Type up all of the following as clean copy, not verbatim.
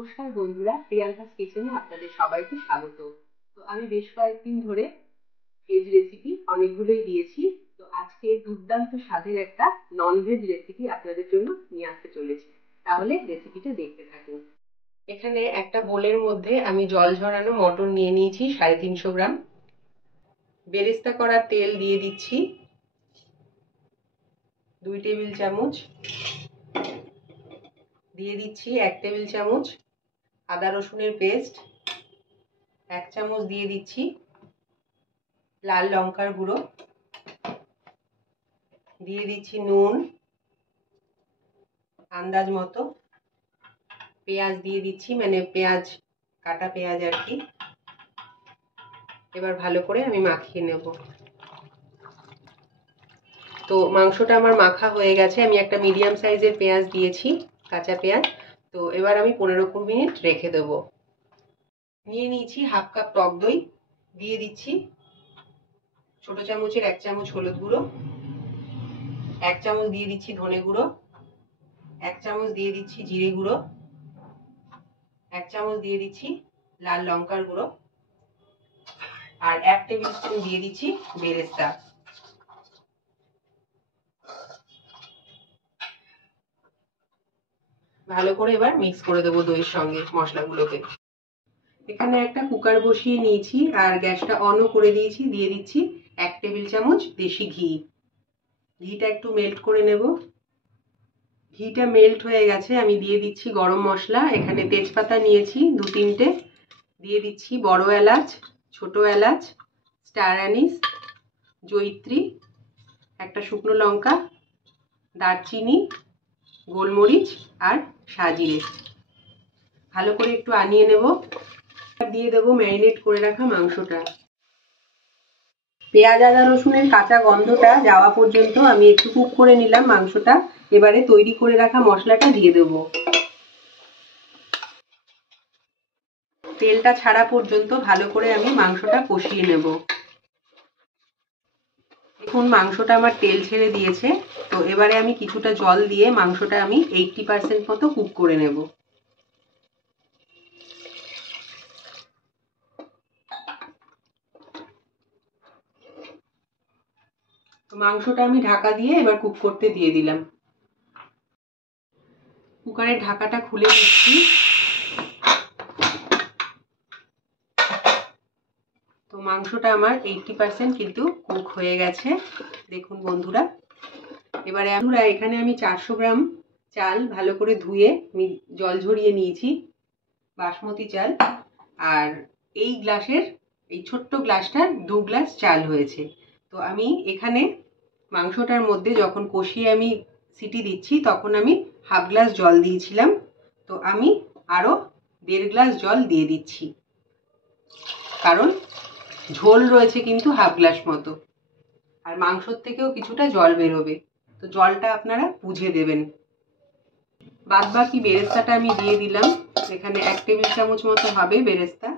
নমস্কার বন্ধুরা, প্রিয়াঙ্কাস কিচেনে আপনাদের সবাইকে স্বাগত। তো আমি বেশ কয়েকদিন ধরে ভেজ রেসিপি অনেকগুলোই দিয়েছি। তো আজকে দুর্দান্ত স্বাদের একটা নন ভেজ রেসিপি আপনাদের জন্য নিয়ে আসতে চলেছি। তাহলে রেসিপিটা দেখতে থাকুন। এখানে একটা বোলের মধ্যে আমি জল ঝরানো মটর নিয়ে নিয়েছি 350 গ্রাম। বেরেস্তা করা তেল দিয়ে দিচ্ছি 2 টেবিল চামচ। দিয়ে দিচ্ছি 1 টেবিল চামচ আদা রসুনের পেস্ট। 1 চামচ দিয়ে দিচ্ছি লাল লঙ্কার গুঁড়ো। দিয়ে দিচ্ছি নুন আন্দাজ মতো। পেঁয়াজ দিয়ে দিচ্ছি, মানে পেঁয়াজ কাটা পেঁয়াজ আর কি। এবার ভালো করে আমি মাখিয়ে নেব। তো মাংসটা আমার মাখা হয়ে গেছে। আমি একটা মিডিয়াম সাইজের পেঁয়াজ দিয়েছি, কাঁচা পেঁয়াজ। তো এবার আমি 15-20 মিনিট রেখে দেবো। নিয়ে নিয়েছি হাফ কাপ টক দই। দিয়ে দিচ্ছি ছোট চামচের 1 চামচ হলুদ গুঁড়ো। 1 চামচ দিয়ে দিচ্ছি ধনে গুঁড়ো। 1 চামচ দিয়ে দিচ্ছি জিরে গুঁড়ো। 1 চামচ দিয়ে দিচ্ছি লাল লঙ্কার গুঁড়ো। আর 1 টেবিল স্পুন দিয়ে দিচ্ছি বেরেস্তা। ভালো করে এবার মিক্স করে দেবো দইয়ের সঙ্গে মশলাগুলোকে। এখানে একটা কুকার বসিয়ে নিয়েছি আর গ্যাসটা অনও করে দিয়েছি। দিয়ে দিচ্ছি 1 টেবিল চামচ দেশি ঘি। ঘিটা একটু মেল্ট করে নেব। ঘিটা মেল্ট হয়ে গেছে। আমি দিয়ে দিচ্ছি গরম মশলা। এখানে তেজপাতা নিয়েছি 2-3টে। দিয়ে দিচ্ছি বড় এলাচ, ছোট এলাচ, স্টার অ্যানিস, জয়িত্রী, একটা শুকনো লঙ্কা, দারচিনি, গোলমরিচ আর সাজিরে। ভালো করে একটু আনিয়ে নেব। দিয়ে দেব ম্যারিনেট করে রাখা মাংসটা। পেঁয়াজ আদা রসুনের কাঁচা গন্ধটা যাওয়া পর্যন্ত আমি একটু কুক করে নিলাম মাংসটা। এবারে তৈরি করে রাখা মশলাটা দিয়ে দেব। তেলটা ছাড়া পর্যন্ত ভালো করে আমি মাংসটা কষিয়ে নেব। দেখুন মাংসটা আমার তেল ছেড়ে দিয়েছে। তো এবারে আমি কিছুটা জল দিয়ে মাংসটা আমি 80% মতো কুক করে নেব। তো মাংসটা আমি ঢাকা দিয়ে এবার কুক করতে দিয়ে দিলাম। কুকারের ঢাকাটা খুলে দিচ্ছি। তো মাংসটা আমার 80% কিন্তু কুক হয়ে গেছে। দেখুন বন্ধুরা, এবারে এখানে আমি 400 গ্রাম চাল ভালো করে ধুয়ে আমি জল ঝরিয়ে নিয়েছি, বাসমতি চাল। আর এই গ্লাসের, এই ছোট্ট গ্লাসটার 2 গ্লাস চাল হয়েছে। তো আমি এখানে মাংসটার মধ্যে যখন কষিয়ে আমি সিটি দিচ্ছি তখন আমি হাফ গ্লাস জল দিয়েছিলাম। তো আমি আরও 1.5 গ্লাস জল দিয়ে দিচ্ছি, কারণ ঝোল রয়েছে কিন্তু হাফ গ্লাস মতো, আর মাংসর থেকেও কিছুটা জল বেরোবে। তো জলটা আপনারা বুঝে দেবেন। বাদ বাকি বেরেস্তাটা আমি দিয়ে দিলাম। এখানে 1 টেবিল চামচ মতো হবে বেরেস্তা।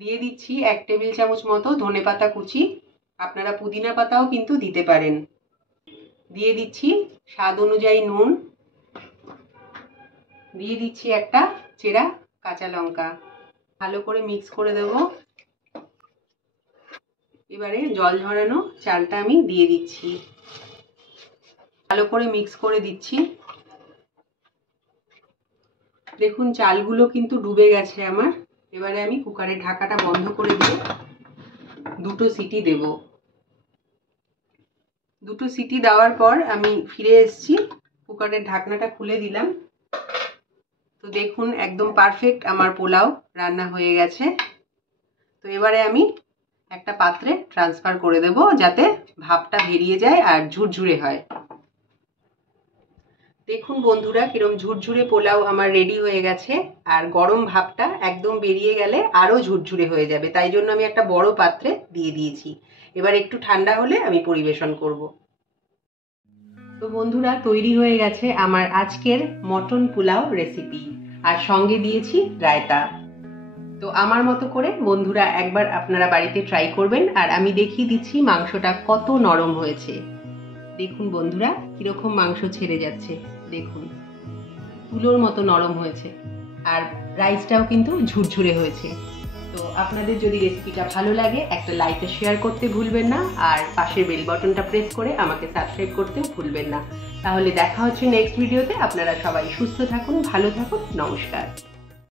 দিয়ে দিচ্ছি 1 টেবিল চামচ মতো ধনেপাতা কুচি। আপনারা পুদিনা পাতাও কিন্তু দিতে পারেন। দিয়ে দিচ্ছি স্বাদ অনুযায়ী নুন। দিয়ে দিচ্ছি একটা চেরা কাঁচা লঙ্কা। ভালো করে মিক্স করে দেব। এবারে জল ঝরানো চালটা আমি দিয়ে দিচ্ছি। ভালো করে মিক্স করে দিচ্ছি। দেখুন চালগুলো কিন্তু ডুবে গেছে আমার। এবারে আমি কুকারের ঢাকাটা বন্ধ করে দিয়ে 2টো সিটি দেব। 2টো সিটি দেওয়ার পর আমি ফিরে এসেছি, কুকারের ঢাকনাটা খুলে দিলাম। তো দেখুন একদম পারফেক্ট আমার পোলাও রান্না হয়ে গেছে। তো এবারে আমি একটা পাত্রে ট্রান্সফার করে দেব, যাতে ভাপটা বেরিয়ে যায় আর ঝুরঝুরে হয়। দেখুন বন্ধুরা কিরম ঝুরঝুরে পোলাও আমার রেডি হয়ে গেছে। আর গরম ভাপটা একদম বেরিয়ে গেলে আরো ঝুরঝুরে হয়ে যাবে, তাই জন্য আমি একটা বড় পাত্রে দিয়ে দিয়েছি। এবার একটু ঠান্ডা হলে আমি পরিবেশন করব। তো বন্ধুরা তৈরি হয়ে গেছে আমার আজকের মটন পোলাও রেসিপি, আর সঙ্গে দিয়েছি রায়তা। তো আমার মতো করে বন্ধুরা একবার আপনারা বাড়িতে ট্রাই করবেন। আর আমি দেখিয়ে দিচ্ছি মাংসটা কত নরম হয়েছে। দেখুন বন্ধুরা কিরকম মাংস ছেড়ে যাচ্ছে, দেখুন। তুলোর মতো নরম হয়েছে, আর রাইসটাও কিন্তু ঝুরঝুরে হয়েছে। তো আপনাদের যদি রেসিপিটা ভালো লাগে একটা লাইক আর শেয়ার করতে ভুলবেন না, আর পাশের বেল বাটনটা প্রেস করে আমাকে সাবস্ক্রাইব করতেও ভুলবেন না। তাহলে দেখা হচ্ছে নেক্সট ভিডিওতে। আপনারা সবাই সুস্থ থাকুন, ভালো থাকুন, নমস্কার।